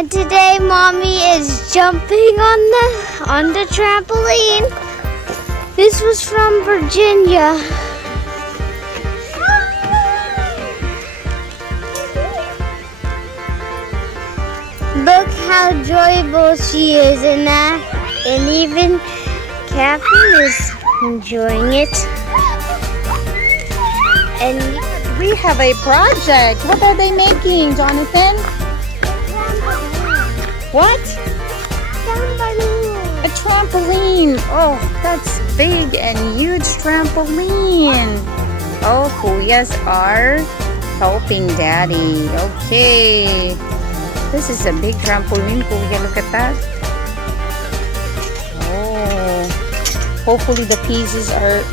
And today mommy is jumping on the trampoline. This was from Virginia. Look how joyful she is in that. And even Catherine is enjoying it. And we have a project. What are they making, Jonathan? What? A trampoline. Oh, that's big and huge trampoline. Oh, Kuyas are helping Daddy. Okay. This is a big trampoline, Kuya. Look at that. Oh. Hopefully the pieces are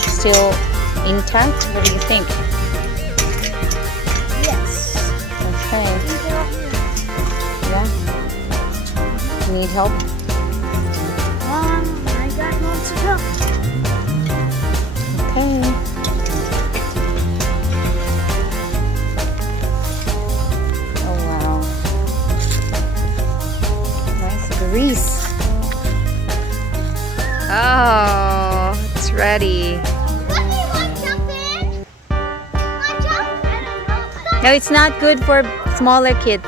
still intact. What do you think? yes. Okay. Yeah. Need help? I got more to go. Okay. Oh wow. Nice grease. Oh, it's ready. No, it's not good for smaller kids.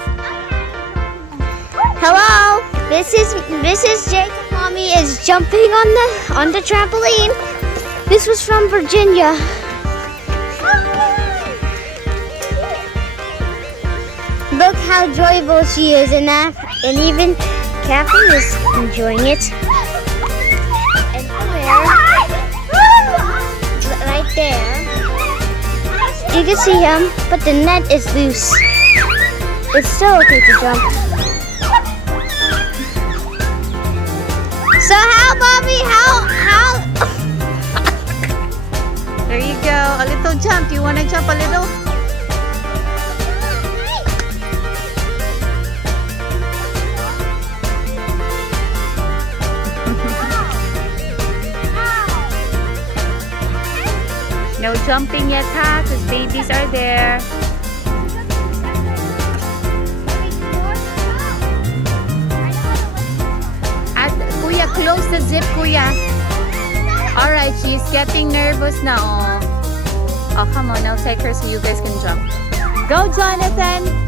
Hello, this is Jake. Mommy is jumping on the trampoline. This was from Virginia. Look how joyful she is in that. And even Catherine is enjoying it. And there, right there, you can see him, but the net is loose. It's still okay to jump. So how, Mommy? How? There you go. A little jump. Do you want to jump a little? No jumping yet, ha? Because babies are there. Kuya, close the zip, Kuya. Alright, she's getting nervous now. Oh, come on, I'll take her so you guys can jump. Go, Jonathan!